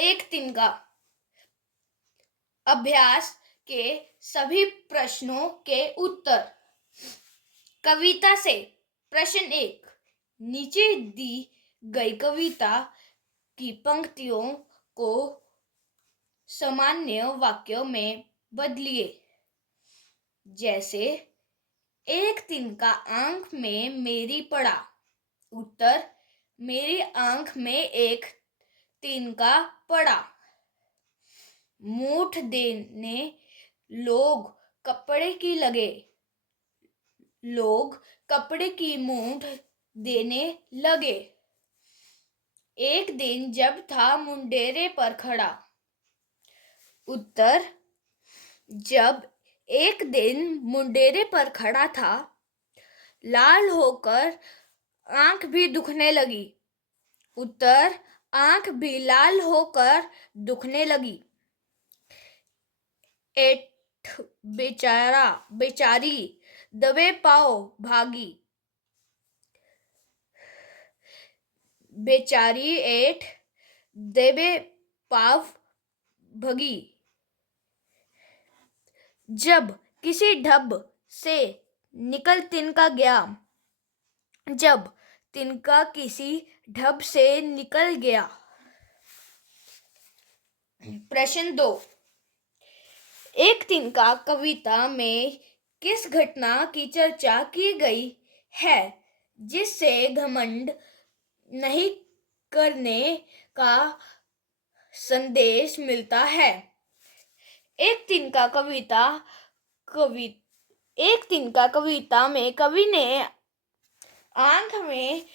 एक दिन का अभ्यास के सभी प्रश्नों के उत्तर। कविता से प्रश्न 1। नीचे दी गई कविता की पंक्तियों को सामान्य वाक्यों में बदलिए। जैसे एक दिन का आंख में मेरी पड़ा। उत्तर, मेरी आंख में एक दिन का पड़ा। मूठ देने लोग कपड़े की लगे। लोग कपड़े की मूठ देने लगे। एक दिन जब था मुंडेरे पर खड़ा। उत्तर, जब एक दिन मुंडेरे पर खड़ा था, लाल होकर आंख भी दुखने लगी। उत्तर, आंख भी लाल होकर दुखने लगी। एठ बेचारी दबे पांव भागी। बेचारी एठ दबे पांव भगी। जब किसी ढब से निकल तिनका गया। जब तिनका किसी ढब से निकल गया। प्रश्न 2। एक तिनका कविता में किस घटना की चर्चा की गई है जिससे घमंड नहीं करने का संदेश मिलता है? एक तिनका कविता में कवि ने आंख में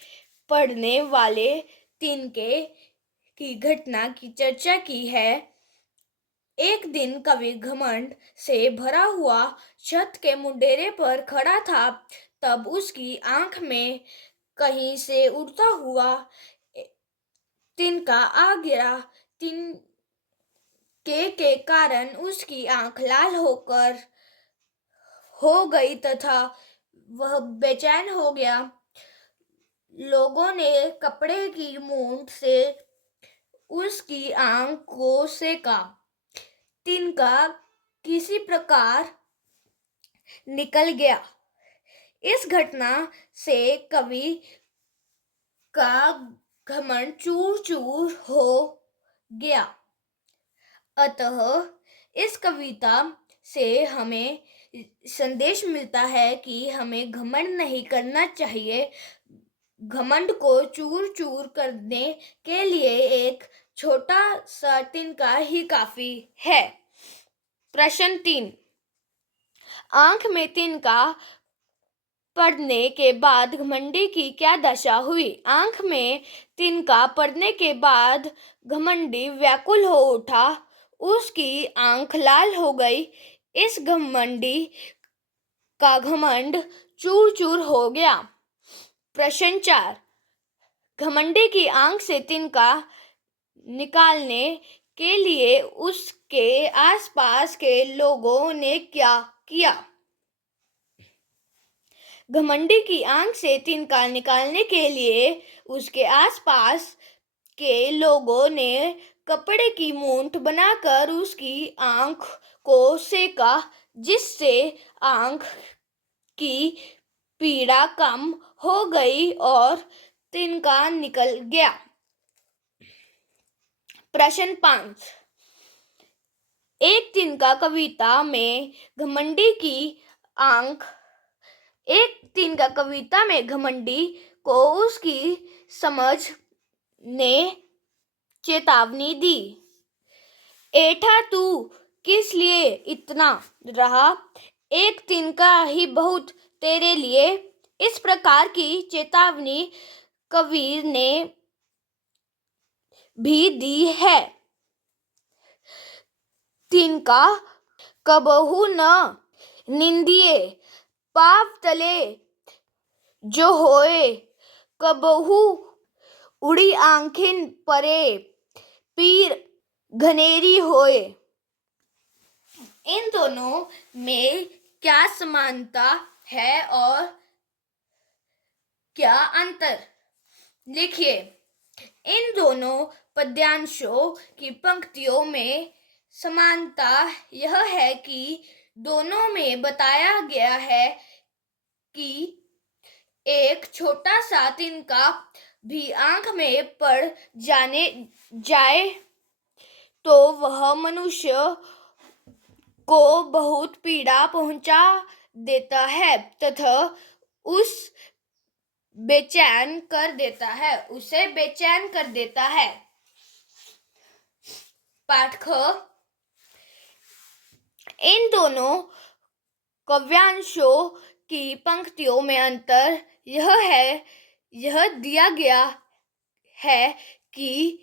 पड़ने वाले तिनके की घटना की चर्चा की है। एक दिन कवि घमंड से भरा हुआ छत के मुंडेरे पर खड़ा था। तब उसकी आंख में कहीं से उड़ता हुआ तिनका आ गिरा। तिनके के कारण उसकी आंख लाल हो गई तथा वह बेचैन हो गया। लोगों ने कपड़े की मूठ से उसकी आंख को सेका। तिनका किसी प्रकार निकल गया। इस घटना से कवि का घमंड चूर चूर हो गया। अतः इस कविता से हमें संदेश मिलता है कि हमें घमंड नहीं करना चाहिए। घमंड को चूर चूर करने के लिए एक छोटा सा तिनका ही काफी है। प्रश्न 3। आंख में तिनका पड़ने के बाद घमंडी की क्या दशा हुई? आंख में तिनका पड़ने के बाद घमंडी व्याकुल हो उठा। उसकी आंख लाल हो गई। इस घमंडी का घमंड चूर चूर हो गया। प्रश्न 4। घमंडी की आंख से तिनका निकालने के लिए उसके आसपास के लोगों ने क्या किया? घमंडी की आंख से तिनका निकालने के लिए उसके आसपास के लोगों ने कपड़े की मूठ बनाकर उसकी आंख को सेका, जिससे आंख की पीड़ा कम हो गई और तिनका निकल गया। प्रश्न 5। एक तिनका कविता में घमंडी को उसकी समझ ने चेतावनी दी। ऐठा तू किस लिए इतना रहा? एक तिनका ही बहुत तेरे लिए। इस प्रकार की चेतावनी कवि ने भी दी है। तिनका कबहू न निंदिए पाव तले जो होए, कबहू उड़ी आंखें परे पीर घनेरी होए। इन दोनों में क्या समानता है और क्या अंतर? लिखिए। इन दोनों पद्यांशों की पंक्तियों में समानता यह है कि दोनों में बताया गया है कि एक छोटा सा तिनका भी आंख में पड़ जाए तो वह मनुष्य को बहुत पीड़ा पहुंचा देता है तथा उसे बेचैन कर देता है। पाठ ख, इन दोनों काव्यांशों की पंक्तियों में अंतर यह दिया गया है कि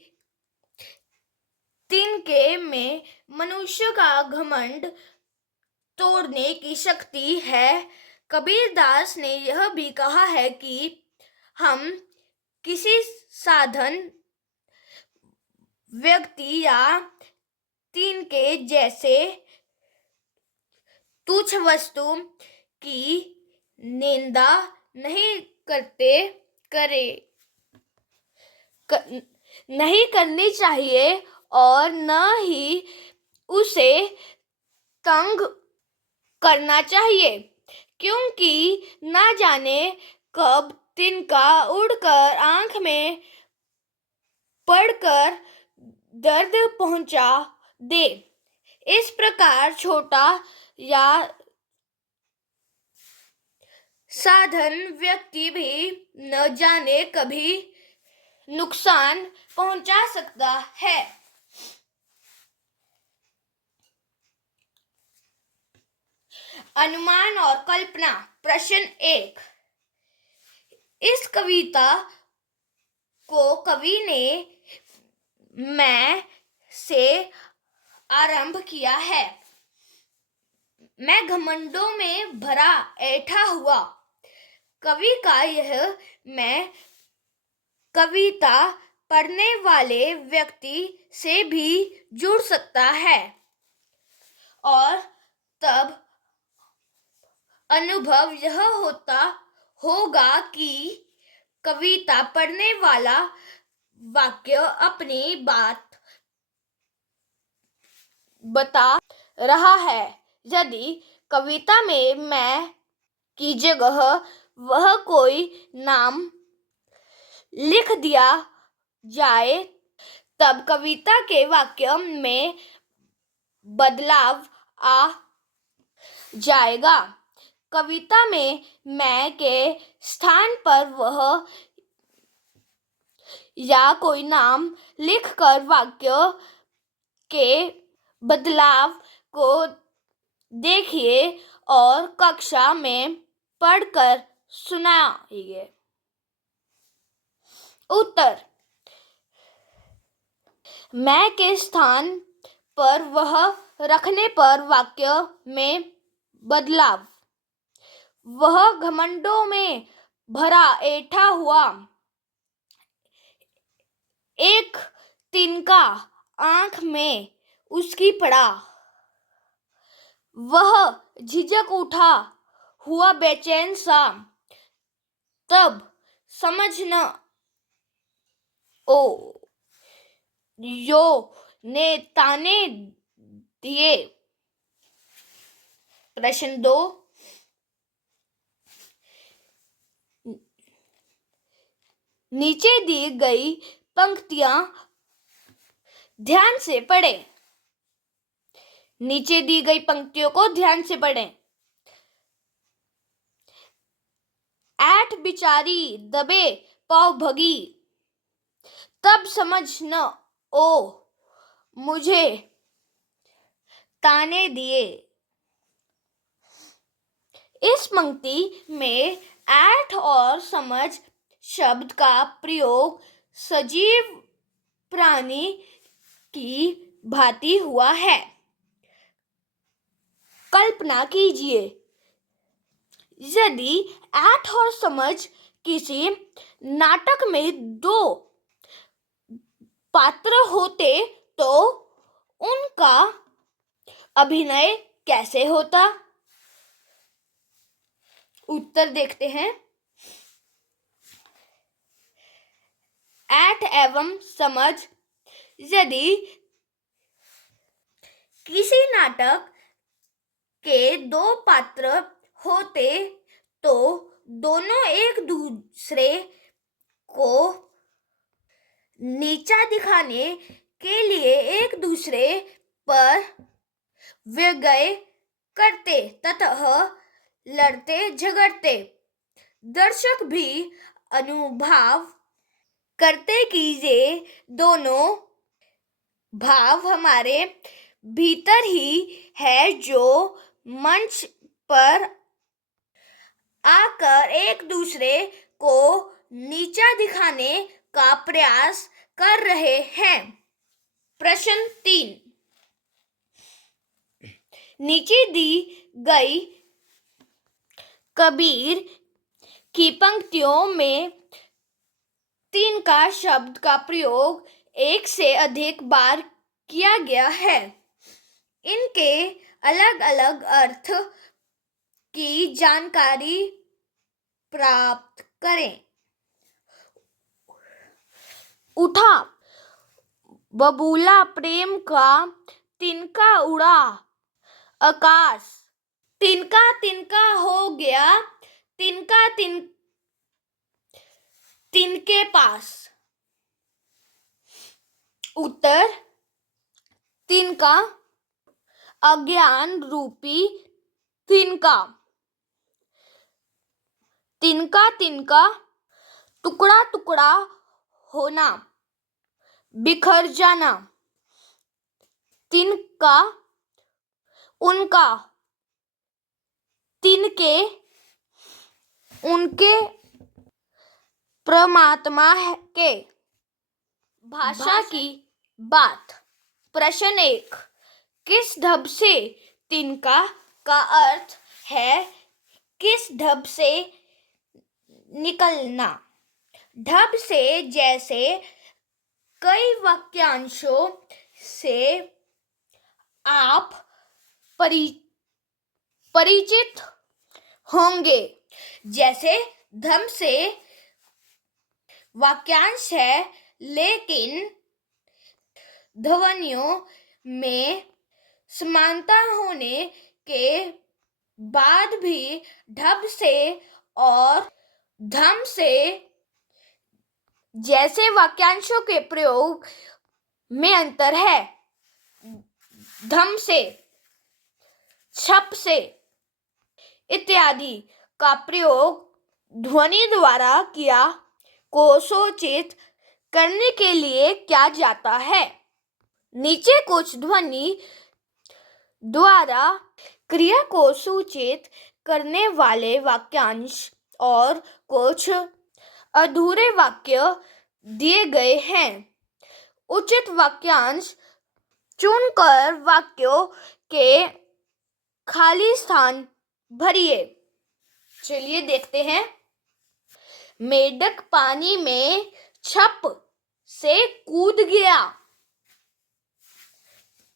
तिनके में मनुष्य का घमंड तोड़ने की शक्ति है। कबीरदास ने यह भी कहा है कि हम किसी साधन, व्यक्ति या तिनके जैसे तुच्छ वस्तु की निंदा नहीं करनी चाहिए और न ही उसे तंग करना चाहिए, क्योंकि ना जाने कब तिनका उड़कर आंख में पड़कर दर्द पहुंचा दे। इस प्रकार छोटा या साधन व्यक्ति भी न जाने कभी नुकसान पहुंचा सकता है। अनुमान और कल्पना। प्रश्न 1। इस कविता को कवि ने मैं से आरंभ किया है। मैं घमंडों में भरा ऐठा हुआ। कवि का यह मैं कविता पढ़ने वाले व्यक्ति से भी जुड़ सकता है और तब अनुभव यह होगा कि कविता पढ़ने वाला वाक्य अपनी बात बता रहा है। यदि कविता में मैं की जगह वह कोई नाम लिख दिया जाए तब कविता के वाक्य में बदलाव आ जाएगा। कविता में मैं के स्थान पर वह या कोई नाम लिखकर वाक्य के बदलाव को देखिए और कक्षा में पढ़कर सुनाइए। उत्तर। मैं के स्थान पर वह रखने पर वाक्य में बदलाव। वह घमंडों में भरा ऐठा हुआ। एक तिनका आंख में उसकी पड़ा। वह झिझक उठा हुआ बेचैन सा। तब समझ न यो ने ताने दिए। प्रश्न 2। नीचे दी गई पंक्तियां ध्यान से पढ़ें। नीचे दी गई पंक्तियों को ध्यान से पढ़ें। ऐठ बिचारी दबे पाँव भगी, तब समझ न मुझे ताने दिए। इस पंक्ति में ऐठ और समझ शब्द का प्रयोग सजीव प्राणी की भांति हुआ है। कल्पना कीजिए, यदि ऐठ और समझ किसी नाटक में दो पात्र होते तो उनका अभिनय कैसे होता? उत्तर देखते हैं। ऐठ एवं समझ। यदि किसी नाटक के दो पात्र होते तो दोनों एक दूसरे को नीचा दिखाने के लिए एक दूसरे पर व्यंग्य करते तथा लड़ते झगड़ते। दर्शक भी अनुभव करते कि ये दोनों भाव हमारे भीतर ही है, जो मंच पर आकर एक दूसरे को नीचा दिखाने का प्रयास कर रहे हैं। प्रश्न 3, नीचे दी गई कबीर की पंक्तियों में तिनका शब्द का प्रयोग एक से अधिक बार किया गया है। इनके अलग अलग अर्थ की जानकारी प्राप्त करें। उठा बबूला प्रेम का तिनका उड़ा आकाश। तिनका तिनका हो गया तिनका तिनके पास। उत्तर, तिनका अज्ञान रूपी तिनका। तिनका तिनका टुकड़ा टुकड़ा होना, बिखर जाना। तिनका उनका, तिनके उनके, परमात्मा के। भाषा की बात। प्रश्न 1, किस ढब से तिनका का अर्थ है किस ढब से निकलना। ढब से जैसे कई वाक्यांशों से आप परिचित होंगे। जैसे धम से वाक्यांश है, लेकिन ध्वनियों में समानता होने के बाद भी ढब से और धम से जैसे वाक्यांशों के प्रयोग में अंतर है। धम से, छप से इत्यादि का प्रयोग ध्वनि द्वारा क्रिया को सूचित करने के लिए किया जाता है। नीचे कुछ ध्वनि द्वारा क्रिया को सूचित करने वाले वाक्यांश और कुछ अधूरे वाक्य दिए गए हैं। उचित वाक्यांश चुनकर वाक्यों के खाली स्थान भरिए। चलिए देखते हैं। मेढक पानी में छप से कूद गया।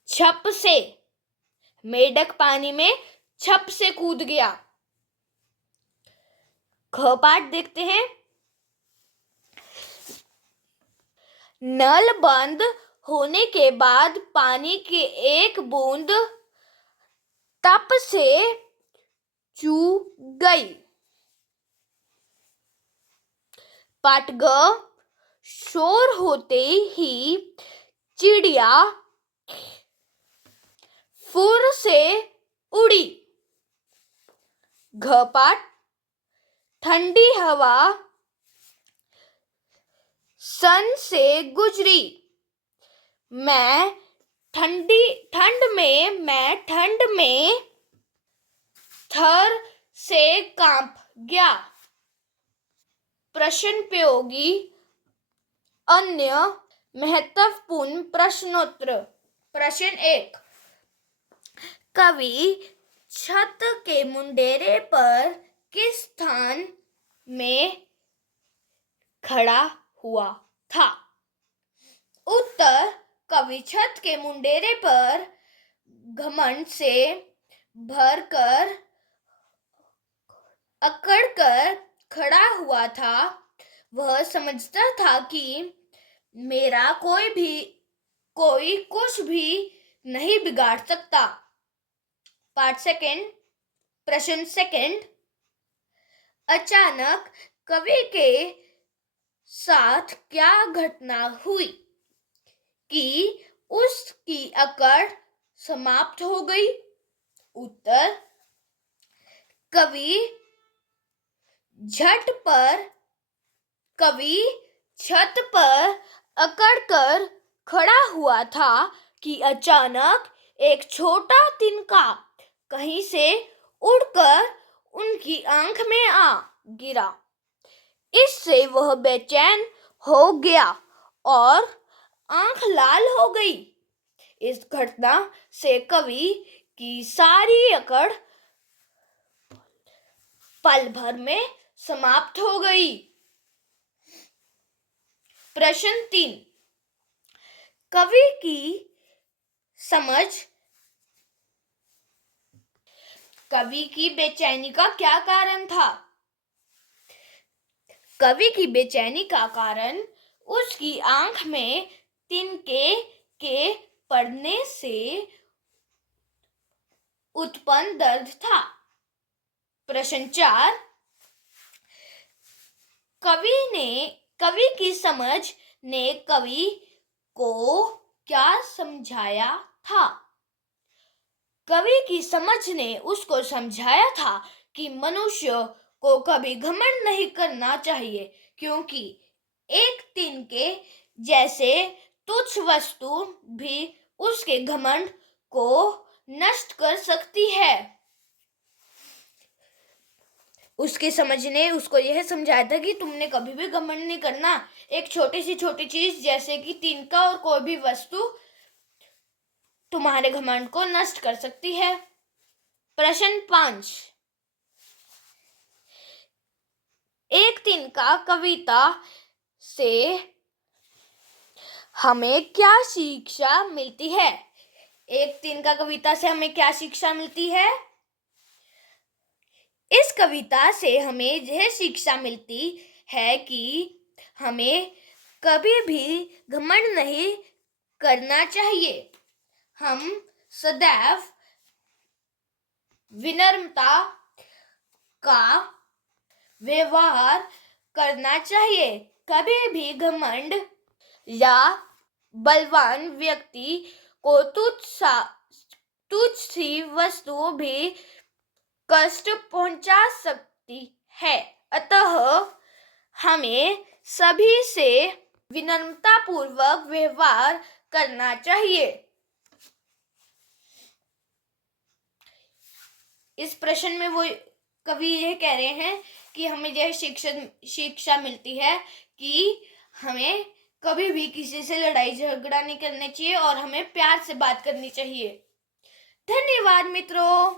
छप से, मेढक पानी में छप से कूद गया। ख पाठ देखते हैं। नल बंद होने के बाद पानी की एक बूंद टप से चू गई। पाठ ग, शोर होते ही चिड़िया फुर से उड़ी। घ पाठ, ठंडी हवा सन से गुजरी। मैं ठंड में थर से कांप गया। प्रश्नोपयोगी अन्य महत्वपूर्ण प्रश्नोत्तर। प्रश्न 1, कवि छत के मुंडेरे पर किस स्थान में खड़ा हुआ था। उत्तर, कवि छत के मुंडेरे पर घमंड से भरकर अकड़ कर खड़ा हुआ था। वह समझता था कि मेरा कोई कुछ भी नहीं बिगाड़ सकता। पार्ट सेकंड, प्रश्न सेकंड। अचानक कवि के साथ क्या घटना हुई कि उसकी अकड़ समाप्त हो गई? उत्तर, कवि छत पर अकड़ कर खड़ा हुआ था कि अचानक एक छोटा तिनका कहीं से उड़कर उनकी आंख में आ गिरा। इससे वह बेचैन हो गया और आंख लाल हो गई। इस घटना से कवि की सारी अकड़ पल भर में समाप्त हो गई। प्रश्न 3, कवि की बेचैनी का क्या कारण था? कवि की बेचैनी का कारण उसकी आंख में तिनके के पड़ने से उत्पन्न दर्द था। प्रश्न 4, कवि की समझ ने कवि को क्या समझाया था? कवि की समझ ने उसको समझाया था कि मनुष्य को कभी घमंड नहीं करना चाहिए, क्योंकि एक तिनके जैसे तुच्छ वस्तु भी उसके घमंड को नष्ट कर सकती है। उसकी समझ ने उसको यह समझाया था कि तुमने कभी भी घमंड नहीं करना। एक छोटी चीज जैसे कि तिनका और कोई भी वस्तु तुम्हारे घमंड को नष्ट कर सकती है। प्रश्न 5, एक तिनका कविता से हमें क्या शिक्षा मिलती है? एक तिनका कविता से हमें क्या शिक्षा मिलती है? इस कविता से हमें यह शिक्षा मिलती है कि हमें कभी भी घमंड नहीं करना चाहिए। हम सदैव विनम्रता का व्यवहार करना चाहिए। कभी भी घमंड या बलवान व्यक्ति को तुच्छ सी वस्तु भी कष्ट पहुंचा सकती है। अतः हमें सभी से विनम्रतापूर्वक व्यवहार करना चाहिए। इस प्रश्न में वो कवि यह कह रहे हैं कि हमें यह शिक्षा मिलती है कि हमें कभी भी किसी से लड़ाई झगड़ा नहीं करना चाहिए और हमें प्यार से बात करनी चाहिए। धन्यवाद मित्रों।